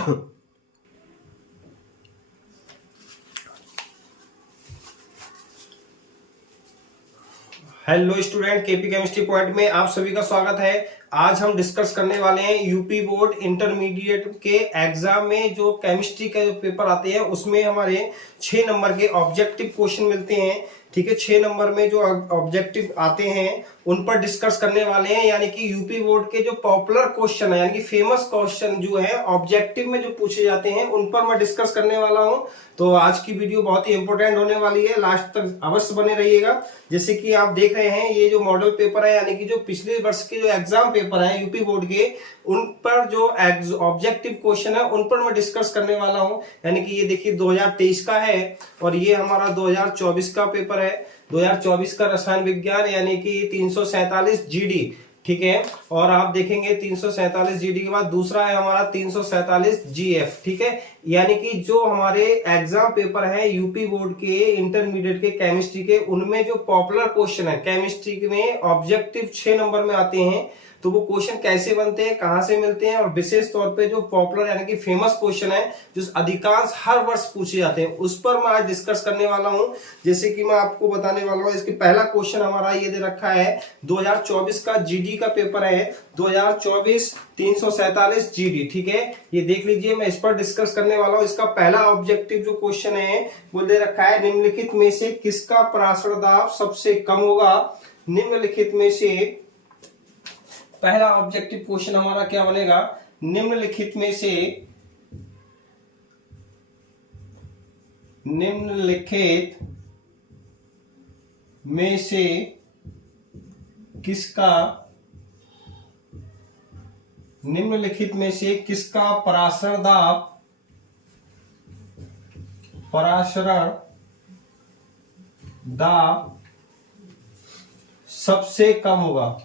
Hello student, KP chemistry point में आप सभी का स्वागत है। आज हम डिस्कस करने वाले हैं यूपी बोर्ड इंटरमीडिएट के एग्जाम में जो केमिस्ट्री का जो पेपर आते हैं उसमें हमारे 6 नंबर के ऑब्जेक्टिव क्वेश्चन मिलते हैं। ठीक है, 6 नंबर में जो ऑब्जेक्टिव आते हैं उन पर डिस्कस करने वाले हैं, यानी कि यूपी बोर्ड के जो पॉपुलर क्वेश्चन है यानी कि फेमस क्वेश्चन जो है ऑब्जेक्टिव में जो पूछे जाते हैं उन पर मैं डिस्कस करने वाला हूं। तो आज की वीडियो बहुत ही इंपॉर्टेंट होने वाली है, लास्ट तक अवश्य बने रहिएगा। जैसे कि आप देख रहे हैं ये जो मॉडल पेपर है यानी कि जो पिछले वर्ष के जो एग्जाम पेपर है यूपी बोर्ड के, उन पर जो ऑब्जेक्टिव क्वेश्चन है उन पर मैं डिस्कस करने वाला हूं। यानी कि ये देखिए 2023 का है और ये हमारा 2024 का पेपर है। 2024 का रसायन विज्ञान यानी कि 347 जीडी, ठीक है। और आप देखेंगे 347 जीडी के बाद दूसरा है हमारा 347 जीएफ, ठीक है। यानी कि जो हमारे एग्जाम पेपर है यूपी बोर्ड के इंटरमीडिएट के केमिस्ट्री के, उनमें जो पॉपुलर क्वेश्चन है केमिस्ट्री में ऑब्जेक्टिव 6 नंबर में आते हैं, तो वो क्वेश्चन कैसे बनते हैं, कहां से मिलते हैं, और विशेष तौर पे जो पॉपुलर यानी कि फेमस क्वेश्चन है जो अधिकांश हर वर्ष पूछे जाते हैं उस पर मैं आज डिस्कस करने वाला हूं। जैसे कि मैं आपको बताने वाला हूं, इसकी पहला क्वेश्चन हमारा ये दे रखा है 2024 का जीडी का पेपर है, 2024 347 जीडी, ठीक है। ये देख लीजिए, मैं इस पर डिस्कस करने वाला हूं। इसका पहला ऑब्जेक्टिव जो क्वेश्चन है वो दे रखा है, निम्नलिखित में से किसका पराशर दाब सबसे कम होगा। निम्नलिखित में से पहला ऑब्जेक्टिव क्वेश्चन हमारा क्या बनेगा, निम्नलिखित में से किसका पराशर दाब सबसे कम होगा,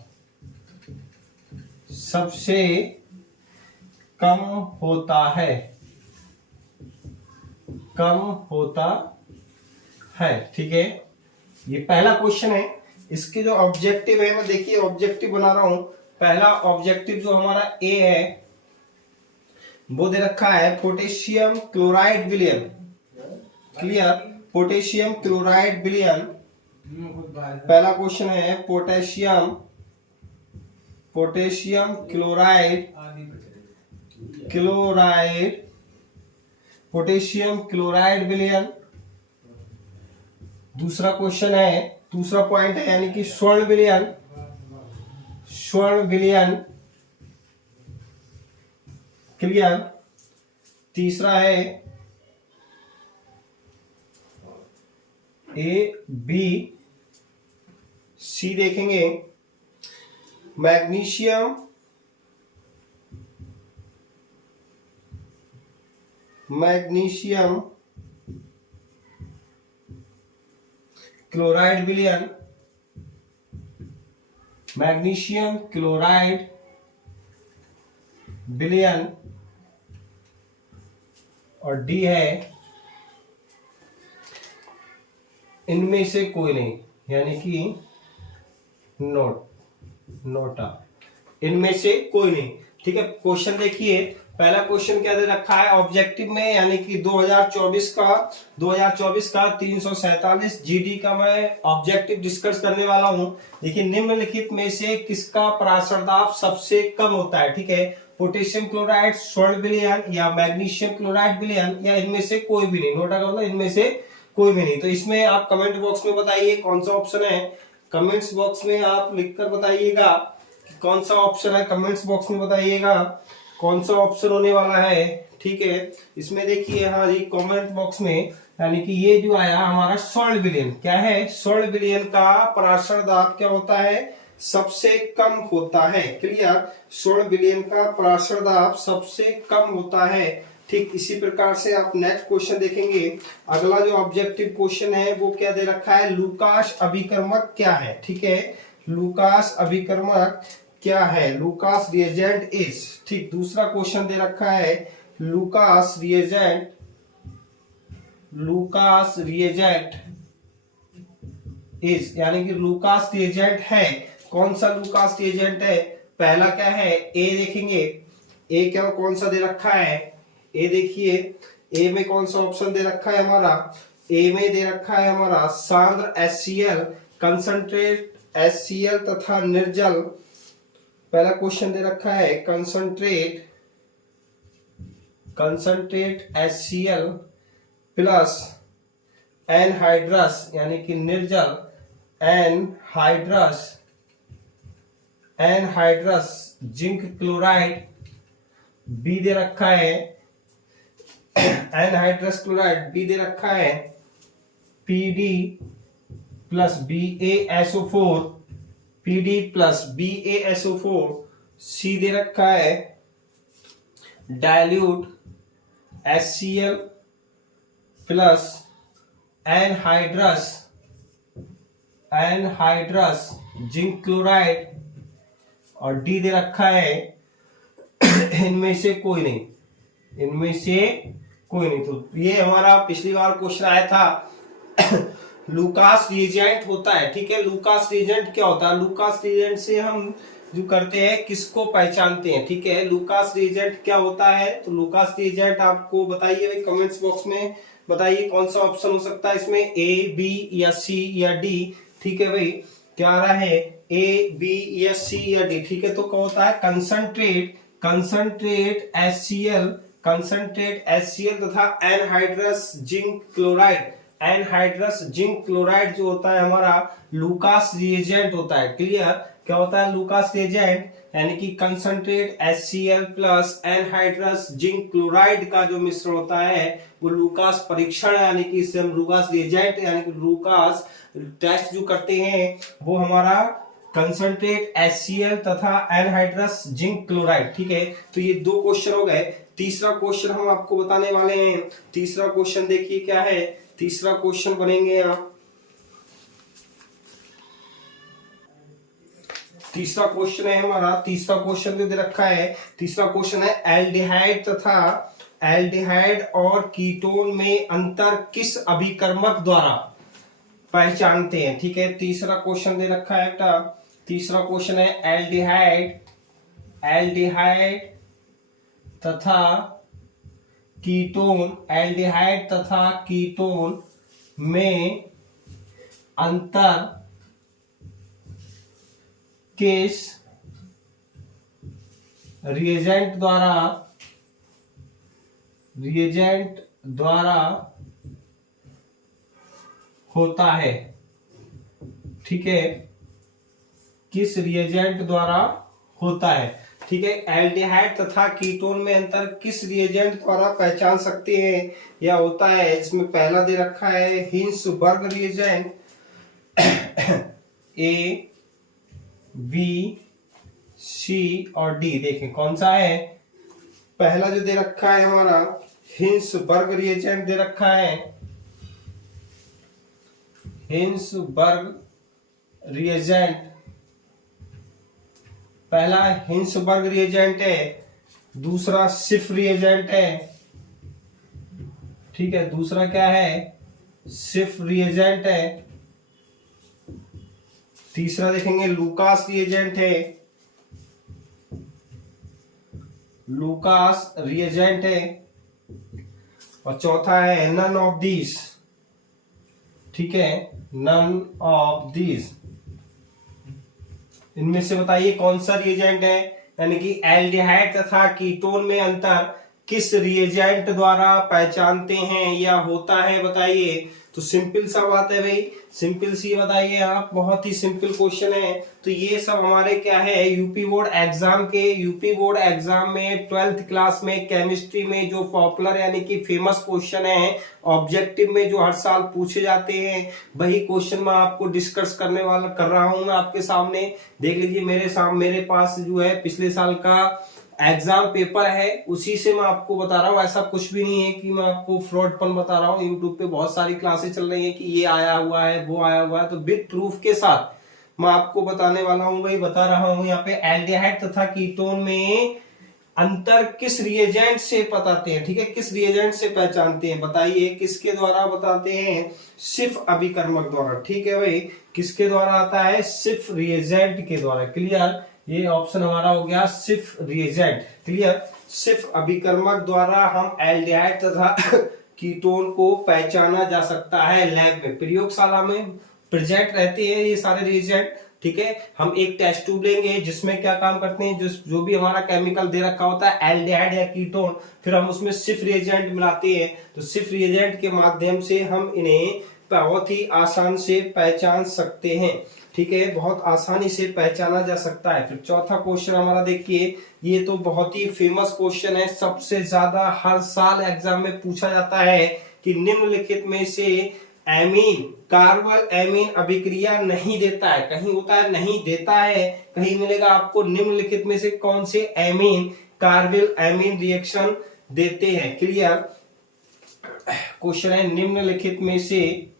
सबसे कम होता है, ठीक है। ये पहला क्वेश्चन है। इसके जो ऑब्जेक्टिव है, मैं देखिए ऑब्जेक्टिव बना रहा हूं। पहला ऑब्जेक्टिव जो हमारा ए है वो दे रखा है पोटेशियम क्लोराइड विलयन, क्लियर, पोटेशियम क्लोराइड विलयन। पहला क्वेश्चन है पोटेशियम क्लोराइड विलयन। दूसरा क्वेश्चन है, दूसरा पॉइंट है यानी कि स्वर्ण विलयन, क्लियर। तीसरा है ए बी सी, देखेंगे मैग्नीशियम क्लोराइड विलयन, और डी है इनमें से कोई नहीं, यानी कि नोटा, इनमें से कोई नहीं, ठीक है। क्वेश्चन देखिए, पहला क्वेश्चन क्या दे रखा है ऑब्जेक्टिव में, यानी कि 2024 का 347 जीडी का मैं ऑब्जेक्टिव डिस्कस करने वाला हूं। देखिए, निम्नलिखित में से किसका पराशर दाब सबसे कम होता है, ठीक है। पोटेशियम क्लोराइड, स्वर्ण विलयन या मैग्नीशियम क्लोराइड विलयन, या इनमें से कोई भी नहीं। नोटा करना, इनमें से कोई भी नहीं। तो इसमें आप कमेंट बॉक्स में बताइए कौन सा ऑप्शन है। कमेंट्स बॉक्स में आप लिखकर बताइएगा कि कौन सा ऑप्शन है। कमेंट्स बॉक्स में बताइएगा कौन सा ऑप्शन होने वाला है, ठीक है। इसमें देखिए, हाँ जी, कमेंट बॉक्स में, यानी कि ये जो आया हमारा स्वर्ण विलयन, क्या है, स्वर्ण विलयन का पराशर दाब क्या होता है, सबसे कम होता है, क्लियर। स्वर्ण विलयन का पराशर दाब सबसे कम होता है, ठीक। इसी प्रकार से आप नेक्स्ट क्वेश्चन देखेंगे। अगला जो ऑब्जेक्टिव क्वेश्चन है वो क्या दे रखा है, लूकास अभिकर्मक क्या है, ठीक है। लूकास अभिकर्मक क्या है, लूकास रिएजेंट इज, ठीक। दूसरा क्वेश्चन दे रखा है लूकास रिएजेंट इज, यानी कि लूकास रिएजेंट है। कौन सा लूकास रिएजेंट है, पहला क्या है, ए देखेंगे, ए क्या कौन सा दे रखा है, ए देखिए, ए में कौन सा ऑप्शन दे रखा है हमारा, ए में दे रखा है हमारा सांद्र HCl, कंसंट्रेट HCl तथा निर्जल। पहला क्वेश्चन दे रखा है कंसंट्रेट HCl प्लस एनहाइड्रस यानी कि निर्जल एनहाइड्रस जिंक क्लोराइड। बी दे रखा है एनहाइड्रस क्लोराइड, बी दे रखा है PD plus BaSO4, PD plus BaSO4। सी दे रखा है dilute HCl plus anhydrous zinc chloride. और डी दे रखा है इनमें से कोई नहीं, तो ये हमारा पिछली बार क्वेश्चन आया था लूकास रिएजेंट होता है, ठीक है। लूकास रिएजेंट क्या होता है, लूकास रिएजेंट से हम जो करते हैं किसको पहचानते हैं, ठीक है। लूकास रिएजेंट क्या होता है, तो लूकास रिएजेंट आपको बताइए भाई, कमेंट्स बॉक्स में बताइए कौन सा ऑप्शन हो सकता है इसमें, ए, बी या सी या डी, ठीक है भाई। क्या आ रहा है, ए, बी या सी या डी, ठीक है। तो क्या होता है कंसंट्रेट HCl तथा एनहाइड्रस जिंक क्लोराइड जो होता है हमारा लूकास रिएजेंट होता है, क्लियर। क्या होता है लूकास रिएजेंट, यानी कि concentrate HCl plus anhydrous zinc chloride का जो मिश्रण होता है वो लूकास परीक्षण, यानी कि इसे हम लूकास रिएजेंट यानी कि लूकास टेस्ट जो करते हैं वो हमारा कंसंट्रेट HCl तथा एनहाइड्रस जिंक क्लोराइड, ठीक है। तो ये दो क्वेश्चन हो गए। तीसरा क्वेश्चन हम आपको बताने वाले हैं। तीसरा क्वेश्चन देखिए क्या है, तीसरा क्वेश्चन बनेंगे आप, तीसरा क्वेश्चन है हमारा, तीसरा क्वेश्चन जो दे रखा है, तीसरा क्वेश्चन है एल्डिहाइड और कीटोन में अंतर किस अभिकर्मक द्वारा पहचानते हैं, ठीक है। तीसरा क्वेश्चन दे रखा है बेटा, तीसरा क्वेश्चन है एल्डिहाइड तथा कीटोन में अंतर किस रिएजेंट द्वारा होता है, ठीक है। किस रिएजेंट द्वारा होता है, ठीक है। एल्डिहाइड तथा कीटोन में अंतर किस रिएजेंट द्वारा पहचान सकते हैं या होता है। इसमें पहला दे रखा है हिंसबर्ग रिएजेंट, ए, बी, सी और डी। देखें कौन सा है, पहला जो दे रखा है हमारा हिंसबर्ग रिएजेंट दे रखा है, हिंसबर्ग रिएजेंट, पहला हिंसबर्ग रिएजेंट है, दूसरा सिफ रिएजेंट है, ठीक है। दूसरा क्या है, सिफ रिएजेंट है। तीसरा देखेंगे लूकास रिएजेंट है, लूकास रिएजेंट है। और चौथा है नन ऑफ दिस, ठीक है, नन ऑफ दिस। इनमें से बताइए कौन सा रिएजेंट है, यानी कि एल्डिहाइड तथा कीटोन में अंतर किस रिएजेंट द्वारा पहचानते हैं या होता है, बताइए। तो सिंपल सा बात है भाई, सिंपल सी बताइए आप, बहुत ही सिंपल क्वेश्चन है। तो ये सब हमारे क्या है, यूपी बोर्ड एग्जाम में 12th क्लास में केमिस्ट्री में जो पॉपुलर यानी कि फेमस क्वेश्चन है, ऑब्जेक्टिव में जो हर साल पूछे जाते हैं, वही क्वेश्चन मैं आपको डिस्कस कर रहा हूं मैं आपके सामने। देख लीजिए मेरे पास जो है पिछले साल का एग्जाम पेपर है, उसी से मैं आपको बता रहा हूँ। ऐसा कुछ भी नहीं है कि मैं आपको फ्रॉडपन बता रहा हूँ। यूट्यूब पे बहुत सारी क्लासेस चल रही है कि ये आया हुआ है वो आया हुआ है, तो विद प्रूफ के साथ मैं आपको बताने वाला हूँ, वही बता रहा हूँ। यहाँ पे एल्डिहाइड तथा कीटोन में अंतर किस रिएजेंट से बताते हैं, ठीक है, किस रिएजेंट से पहचानते हैं, बताइए। किसके द्वारा बताते हैं, सिफ अभिकर्मक द्वारा, ठीक है भाई। किसके द्वारा आता है, सिफ रिएजेंट के द्वारा, क्लियर। ये ऑप्शन हमारा हो गया सिफ रिएजेंट, क्लियर। सिर्फ अभिकर्मक द्वारा हम एल्डिहाइड तथा कीटोन को पहचाना जा सकता है। लैब में, प्रयोगशाला में प्रेजेंट रहते हैं ये सारे रिएजेंट। ठीक है, हम एक टेस्ट ट्यूब लेंगे जिसमें क्या काम करते हैं, जो भी हमारा केमिकल दे रखा होता है एल्डिहाइड या कीटोन, फिर हम उसमें सिर्फ रिएजेंट मिलाते हैं। तो सिर्फ रिएजेंट के माध्यम से हम इन्हें बहुत ही आसान से पहचान सकते हैं। ठीक है, बहुत आसानी से पहचाना जा सकता है। फिर चौथा क्वेश्चन हमारा देखिए, ये तो बहुत ही फेमस क्वेश्चन है, सबसे ज्यादा हर साल एग्जाम में पूछा जाता है कि निम्नलिखित में से एमीन कार्बल एमीन अभिक्रिया नहीं देता है। कहीं होता है नहीं देता है, कहीं मिलेगा आपको निम्नलिखित में से कौन से एमीन कार्बल एमीन रिएक्शन देते हैं। क्लियर क्वेश्चन है, निम्नलिखित में से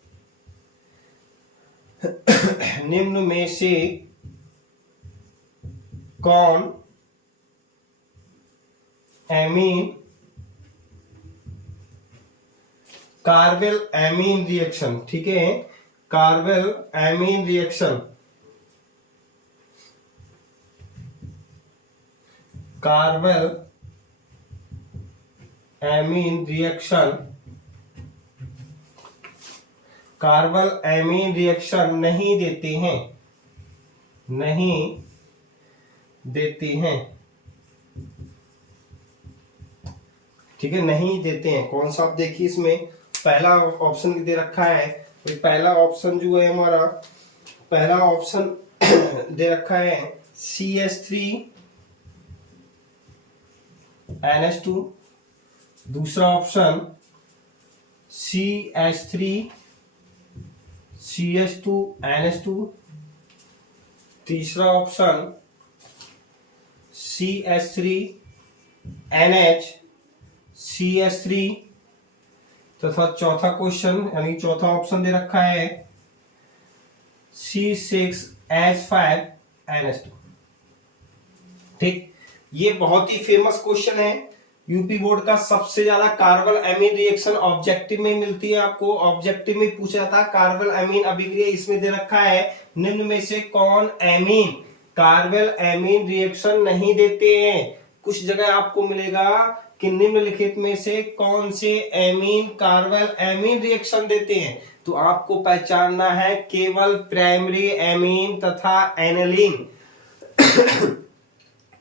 निम्न में से कौन एमीन कार्बल एमीन रिएक्शन, ठीक है, carpal amine reaction, carpal amine reaction, carpal amine reaction नहीं देते हैं, नहीं देते हैं। ठीक है, नहीं देते हैं। कौन सा आप देखिए, इसमें पहला ऑप्शन दे रखा है। तो पहला ऑप्शन जो है हमारा, पहला ऑप्शन दे रखा है CH3NH2, दूसरा ऑप्शन CH3CH2NH2, तीसरा ऑप्शन CH3NHCH3 तथा चौथा क्वेश्चन यानी चौथा ऑप्शन दे रखा है C6H5NH2। ठीक, ये बहुत ही फेमस क्वेश्चन है, यूपी बोर्ड का सबसे ज्यादा कार्बल एमीन रिएक्शन ऑब्जेक्टिव में मिलती है आपको। ऑब्जेक्टिव में पूछा जाता है कार्बल एमीन अभिक्रिया, इसमें दे रखा है निम्न में से कौन एमीन कार्बल एमीन रिएक्शन नहीं देते हैं। कुछ जगह आपको मिलेगा कि निम्नलिखित में से कौन से एमीन कार्बल एमीन रिएक्शन देते हैं। तो आपको पहचानना है केवल प्राइमरी एमीन तथा एनालिन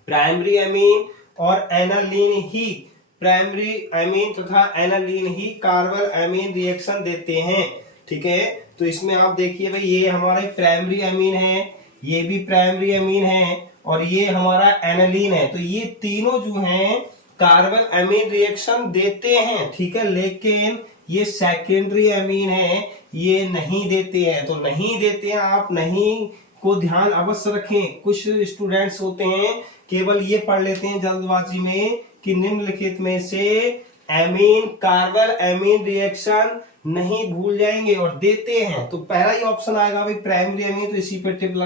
प्राइमरी एमीन और एनालिन ही, प्राइमरी एमीन तथा एनालिन ही कार्बल एमीन रिएक्शन देते हैं। ठीक है, तो इसमें आप देखिए भाई, ये हमारे प्राइमरी एमीन है, ये भी प्राइमरी एमीन है और ये हमारा एनालिन है। तो ये तीनों जो हैं कार्बल एमीन रिएक्शन देते हैं। ठीक है, लेकिन ये सेकेंडरी एमीन है, ये नहीं देते हैं। तो नहीं देते हैं, आप नहीं को ध्यान अवश्य रखें। कुछ स्टूडेंट्स होते हैं केवल ये पढ़ लेते हैं जल्दबाजी में कि निम्नलिखित में से एमीन कार्बल एमीन रिएक्शन नहीं, भूल जाएंगे और देते हैं। तो पहला ही ऑप्शन आएगा भाई प्राइमरी एमीन, तो इसी पे टिक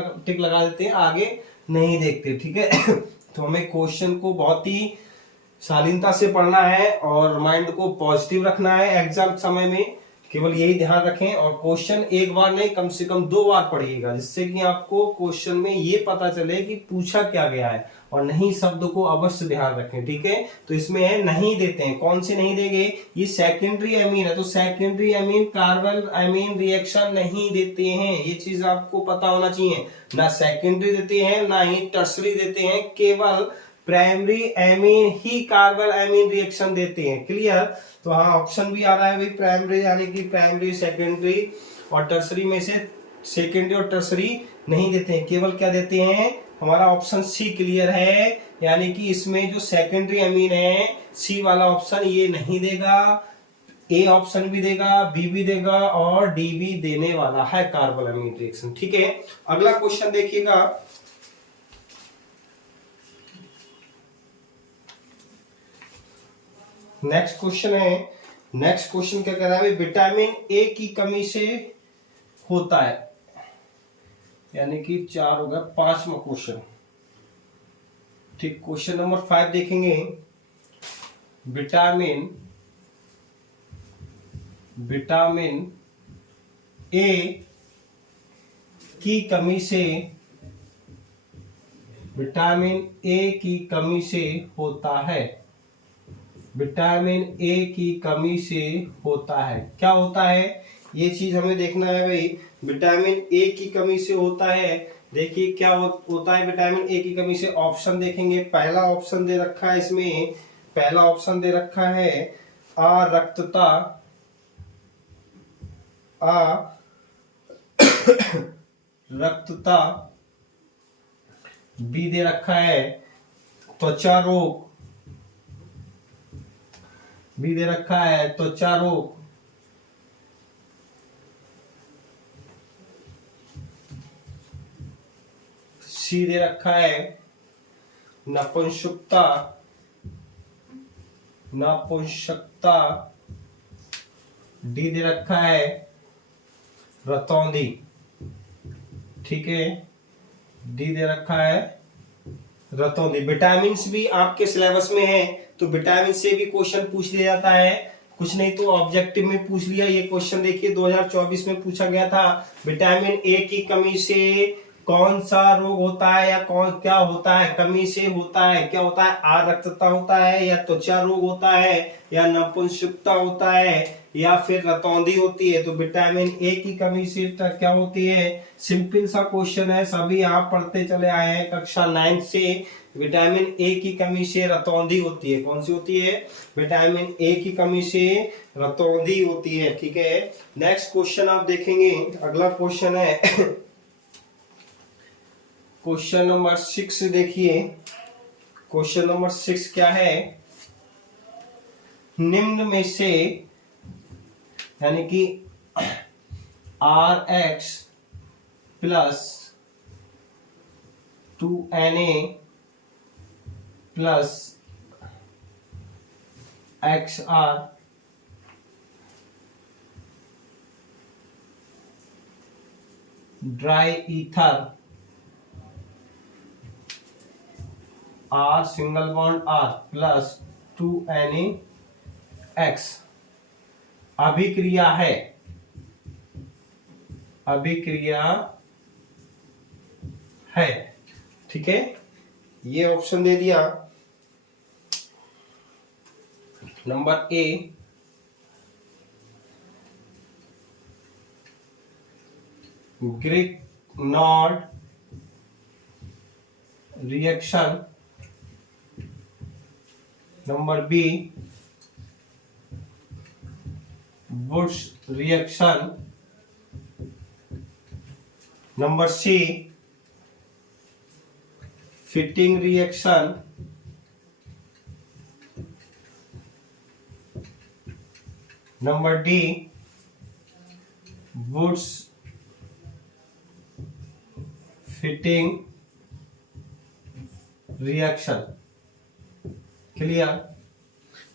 लगा देते हैं, आगे नहीं देखते। ठीक है तो हमें क्वेश्चन को बहुत ही शालीनता से पढ़ना है और माइंड को पॉजिटिव रखना है एग्जाम समय में, केवल यही ध्यान रखें। और क्वेश्चन एक बार नहीं, कम से कम 2 बार पढ़िएगा, जिससे कि आपको क्वेश्चन में ये पता चले कि पूछा क्या गया है। और नहीं शब्द को अवश्य ध्यान रखें। ठीक है, तो इसमें है नहीं देते हैं। कौन से नहीं देंगे, ये सेकेंडरी एमीन है, तो secondary amine carpal amine reaction नहीं देते हैं। ये चीज आपको पता होना चाहिए, ना सेकेंडरी देते हैं ना ही टर्सरी देते हैं, केवल प्राइमरी एमीन ही कार्बल एमीन रिएक्शन देते हैं। क्लियर, तो हाँ ऑप्शन भी आ रहा है भाई प्राइमरी, यानी कि प्राइमरी सेकेंडरी और टर्सरी में से सेकेंडरी और टर्सरी नहीं देते हैं, केवल क्या देते हैं, हमारा ऑप्शन सी क्लियर है। यानी कि इसमें जो सेकेंडरी एमीन है, सी वाला ऑप्शन ये नहीं देगा, ए ऑप्शन भी देगा, बी भी देगा और डी भी देने वाला है कार्बल एमीन रिएक्शन। ठीक है, अगला क्वेश्चन देखिएगा, नेक्स्ट क्वेश्चन है। नेक्स्ट क्वेश्चन क्या कह रहा है, विटामिन ए की कमी से होता है, यानी कि 4 होगा, 5वां क्वेश्चन। ठीक, क्वेश्चन नंबर 5 देखेंगे, विटामिन ए की कमी से, विटामिन ए की कमी से होता है। विटामिन ए की कमी से होता है। क्या होता है ये चीज हमें देखना है भाई। विटामिन ए की कमी से होता है। देखिए क्या होता है विटामिन ए की कमी से। ऑप्शन देखेंगे, पहला ऑप्शन दे रखा है इसमें, पहला ऑप्शन दे रखा है अरक्तता, रक्तता। बी दे रखा है त्वचा रोग, बी दे रखा है त्वचा रोग। सी दे रखा है नपुंसकता, नपुंसकता। डी दे रखा है रतौंधी। ठीक है, डी दे रखा है रतौंधी। विटामिन भी आपके सिलेबस में है तो विटामिन से भी क्वेश्चन पूछ लिया जाता है। कुछ नहीं तो ऑब्जेक्टिव में पूछ लिया। ये क्वेश्चन देखिए 2024 में पूछा गया था। विटामिन ए की कमी से कौन सा रोग होता है या कौन क्या होता है, कमी से होता है, क्या होता है, आरक्तता होता है या त्वचा रोग होता है या नपुंसकता होता है या फिर रतौंधी होती है। तो विटामिन ए की कमी से क्या होती है। सिंपल सा क्वेश्चन है, सभी आप पढ़ते चले आए हैं कक्षा 9 से। विटामिन ए की कमी से रतौंधी होती है। कौन सी होती है, विटामिन ए की कमी से रतौंधी होती है। ठीक है, नेक्स्ट क्वेश्चन आप देखेंगे, अगला क्वेश्चन है क्वेश्चन नंबर 6 देखिए। क्वेश्चन नंबर 6 क्या है, निम्न में से यानी कि RX plus 2Na plus XR dry ether R single bond R plus 2NaX अभिक्रिया है, अभिक्रिया है। ठीक है, ये ऑप्शन दे दिया। Number A Grignard reaction, number B Wurtz reaction, number C Fittig reaction, number D Wurtz Fittig reaction. Clear.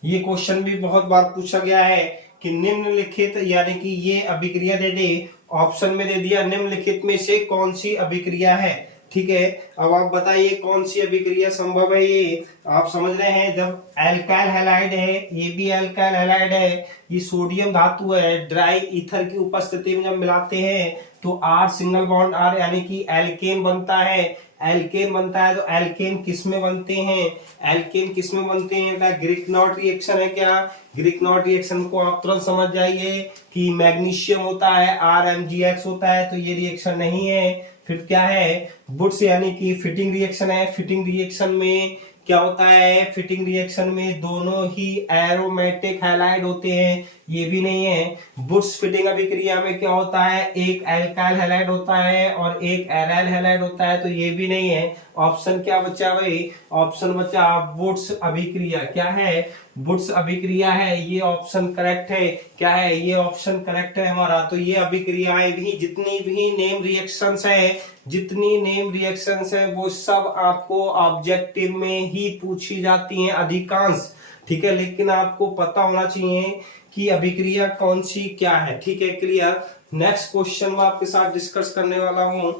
ये क्वेश्चन भी बहुत बार पूछा गया है कि निम्नलिखित यानी कि ये अभिक्रिया दे दे, ऑप्शन में दे दिया निम्नलिखित में से कौन सी अभिक्रिया है। ठीक है, अब आप बताइए कौन सी अभिक्रिया संभव है। ये आप समझ रहे हैं, जब एल्काइल हैलाइड है, ये भी एल्काइल हैलाइड है, ये सोडियम धातु है, ड्राई ईथर की उपस्थिति में जब मिलाते हैं तो R सिंगल बॉन्ड R यानी कि एल्केन बनता है। एल्केन बनता है तो एल्केन किस में बनते हैं, एल्केन किस में बनते हैं, क्या ग्रिग्नॉर्ड रिएक्शन है क्या। ग्रिग्नॉर्ड रिएक्शन को आप तुरंत समझ जाइए कि मैग्नीशियम होता है, RMgX होता है, तो ये रिएक्शन नहीं है। फिर क्या है, वुड्स यानी कि फिटिंग रिएक्शन है। फिटिंग रिएक्शन में क्या होता है, फिटिंग रिएक्शन में दोनों ही एरोमेटिक हैलाइड होते हैं, ये भी नहीं है। वुड्स फिटिंग अभिक्रिया में क्या होता है, एक एल्काइल हैलाइड होता है और एक एराइल हैलाइड होता है, तो ये भी नहीं है। ऑप्शन क्या बचा भाई, ऑप्शन बचा वुड्स अभिक्रिया। क्या है, वुड्स अभिक्रिया है, ये ऑप्शन करेक्ट है। क्या है, ये ऑप्शन करेक्ट है हमारा। तो ये अभिक्रियाएं भी जितनी भी नेम रिएक्शंस है, जितनी नेम रिएक्शंस है वो सब आपको ऑब्जेक्टिव में ही पूछी जाती हैं अधिकांश। ठीक है, लेकिन आपको पता होना चाहिए कि अभिक्रिया कौन सी क्या है। ठीक है, क्लियर। नेक्स्ट क्वेश्चन मैं आपके साथ डिस्कस करने वाला हूं।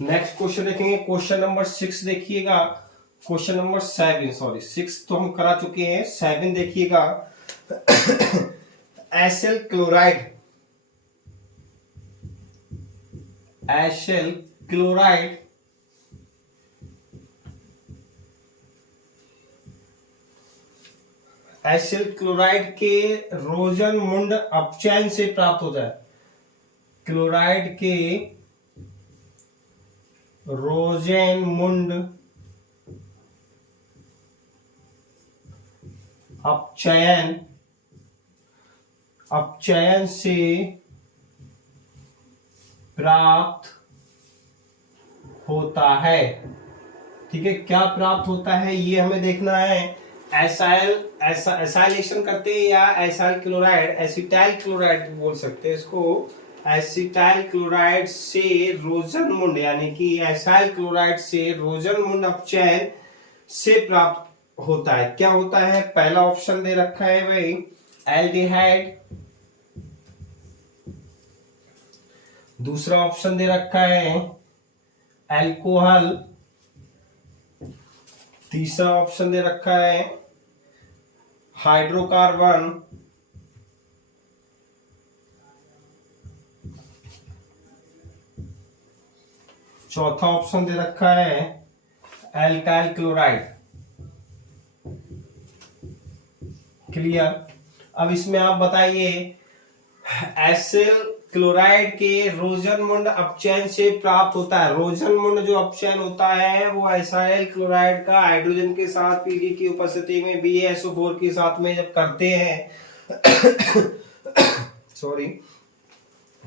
नेक्स्ट क्वेश्चन देखेंगे, क्वेश्चन नंबर 6 देखिएगा। क्वेश्चन नंबर 7, सॉरी 6 तो हम करा चुके हैं, 7 देखिएगा। Acyl chloride, acyl chloride acyl chloride के रोजनमुंड अपचयन से प्राप्त होता है। क्लोराइड के रोजनमुंड अपचयन से प्राप्त होता है। ठीक है, क्या प्राप्त होता है ये हमें देखना है। एसाइलेशन करते हैं या एसाइल क्लोराइड, एसिटाइल क्लोराइड बोल सकते हैं इसको। एसिटाइल क्लोराइड से रोजनमुंड यानी कि एसाइल क्लोराइड से रोजनमुंड अपचयन से प्राप्त होता है। क्या होता है, पहला ऑप्शन दे रखा है भाई एल्डिहाइड, दूसरा ऑप्शन दे रखा है अल्कोहल, तीसरा ऑप्शन दे रखा है हाइड्रोकार्बन, चौथा ऑप्शन दे रखा है एल्काइल क्लोराइड। क्लियर। अब इसमें आप बताइए, एसिल क्लोराइड के रोजनमुंड अपचयन से प्राप्त होता है। रोजनमुंड जो अपचयन होता है वो एसाइल क्लोराइड का हाइड्रोजन के साथ पीडी की उपस्थिति में BaSO4 के साथ में जब करते हैं सॉरी,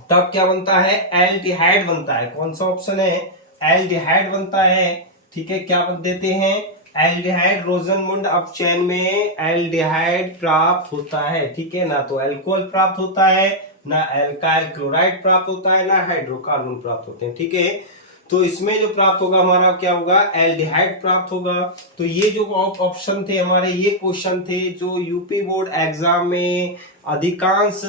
तब क्या बनता है, एल्डिहाइड बनता है। कौन सा ऑप्शन है, एल्डिहाइड बनता है। ठीक है, क्या बन देते हैं, एल्डिहाइड। रोजनमुंड अपचयन में एल्डिहाइड प्राप्त होता है। ठीक है, ना तो अल्कोहल प्राप्त होता है, ना एल्काइल क्लोराइड प्राप्त होता है, ना हाइड्रोकार्बन प्राप्त होते हैं। ठीक है, तो इसमें जो प्राप्त होगा हमारा क्या होगा, एल्डिहाइड प्राप्त होगा। तो ये जो ऑप्शन थे हमारे, ये क्वेश्चन थे जो यूपी बोर्ड एग्जाम में अधिकांश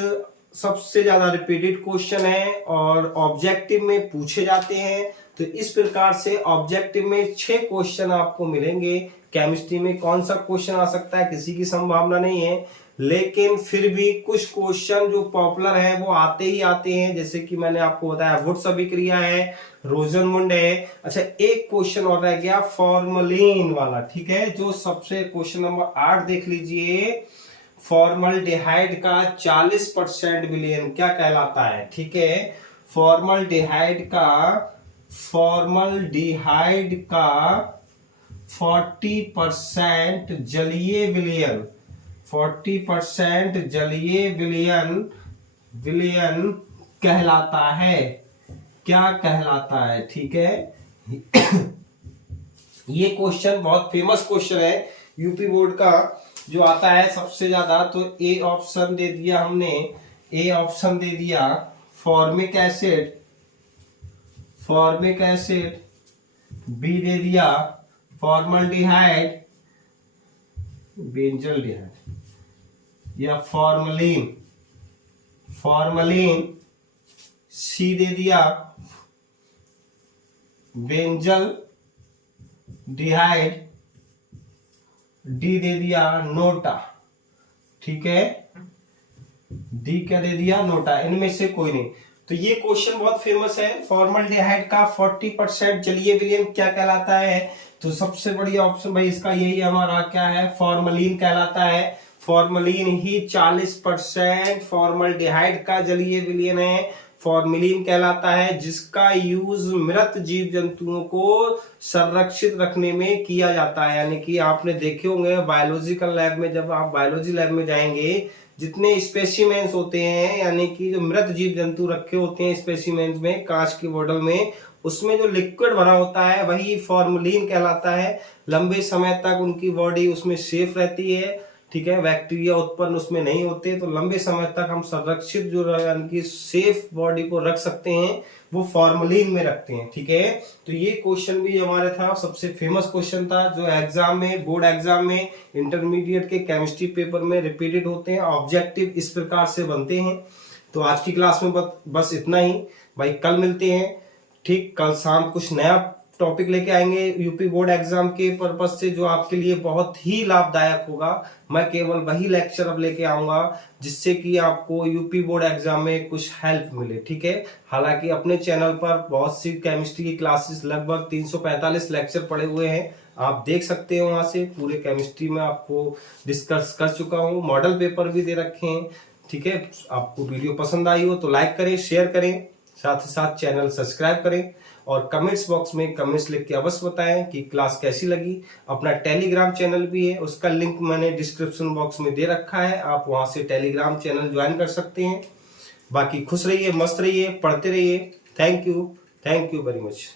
सबसे ज्यादा रिपीटेड क्वेश्चन है और ऑब्जेक्टिव में पूछे जाते हैं। तो इस प्रकार से ऑब्जेक्टिव में 6 क्वेश्चन आपको मिलेंगे। केमिस्ट्री में कौन सा क्वेश्चन आ सकता है किसी की संभावना नहीं है, लेकिन फिर भी कुछ क्वेश्चन जो पॉपुलर है वो आते ही आते हैं। जैसे कि मैंने आपको बताया वुड्स अभिक्रिया है, रोजनमुंड है। अच्छा, एक क्वेश्चन और रह गया फॉर्मलिन वाला। ठीक है, जो सबसे क्वेश्चन नंबर 8 देख लीजिए, फॉर्मल्डिहाइड का 40% विलयन क्या कहलाता है। ठीक है, फॉर्मल्डिहाइड का 40% जलीय विलयन, 40% जलीय विलयन कहलाता है। क्या कहलाता है। ठीक है ये क्वेश्चन बहुत फेमस क्वेश्चन है यूपी बोर्ड का, जो आता है सबसे ज्यादा। तो ए ऑप्शन दे दिया हमने, ए ऑप्शन दे दिया फॉर्मिक एसिड, बी दे दिया फॉर्मल्डिहाइड, बेंजल्डिहाइड या फॉर्मलिन, सी दे दिया बेंजल डिहाइड, डी दे दिया नोटा। ठीक है, डी क्या दे दिया, नोटा। इनमें से कोई नहीं। तो ये क्वेश्चन बहुत फेमस है, फॉर्मल्डिहाइड का 40% जलीय विलयन क्या कहलाता है। तो सबसे बढ़िया ऑप्शन भाई इसका यही हमारा क्या है, फॉर्मलिन कहलाता है। फॉर्मलिन ही 40% फॉर्मल्डिहाइड का जलीय विलयन है, फॉर्मलिन कहलाता है, जिसका यूज मृत जीव जंतुओं को संरक्षित रखने में किया जाता है। यानी कि आपने देखे होंगे बायोलॉजिकल लैब में, जब आप बायोलॉजी लैब में जाएंगे, जितने स्पेसिमेंस होते हैं, यानी कि जो मृत जीव जंतु रखे होते हैं स्पेसिमेंस में, कांच की बोतल में, उसमें जो लिक्विड भरा होता है वही फॉर्मलिन कहलाता है। लंबे समय तक उनकी बॉडी उसमें सेफ रहती है। ठीक है, बैक्टीरिया उत्पन्न उसमें नहीं होते, तो लंबे समय तक हम संरक्षित जो यानी कि सेफ बॉडी को रख सकते हैं, वो फॉर्मलिन में रखते हैं। ठीक है, तो ये क्वेश्चन भी हमारे था, सबसे फेमस क्वेश्चन था जो एग्जाम में, बोर्ड एग्जाम में, इंटरमीडिएट के केमिस्ट्री पेपर में रिपीटेड होते हैं। ऑब्जेक्टिव इस प्रकार से बनते हैं। तो आज की क्लास में बस इतना ही भाई, कल मिलते हैं। ठीक, कल शाम कुछ नया टॉपिक लेके आएंगे यूपी बोर्ड एग्जाम के पर्पज से, जो आपके लिए बहुत ही लाभदायक होगा। मैं केवल वही लेक्चर अब लेके आऊंगा जिससे कि आपको यूपी बोर्ड एग्जाम में कुछ हेल्प मिले। ठीक है, हालांकि अपने चैनल पर बहुत सी केमिस्ट्री की क्लासेस लगभग 345 लेक्चर पड़े हुए हैं, आप देख सकते हो वहां से पूरे केमिस्ट्री में आपको डिस्कस कर चुका हूँ, मॉडल पेपर भी दे रखे हैं। ठीक है, आपको वीडियो पसंद आई हो तो लाइक करें, शेयर करें, साथ ही साथ चैनल सब्सक्राइब करें और कमेंट्स बॉक्स में कमेंट्स लिख के अवश्य बताएं कि क्लास कैसी लगी। अपना टेलीग्राम चैनल भी है, उसका लिंक मैंने डिस्क्रिप्शन बॉक्स में दे रखा है, आप वहां से टेलीग्राम चैनल ज्वाइन कर सकते हैं। बाकी खुश रहिए, मस्त रहिए, पढ़ते रहिए। Thank you very much.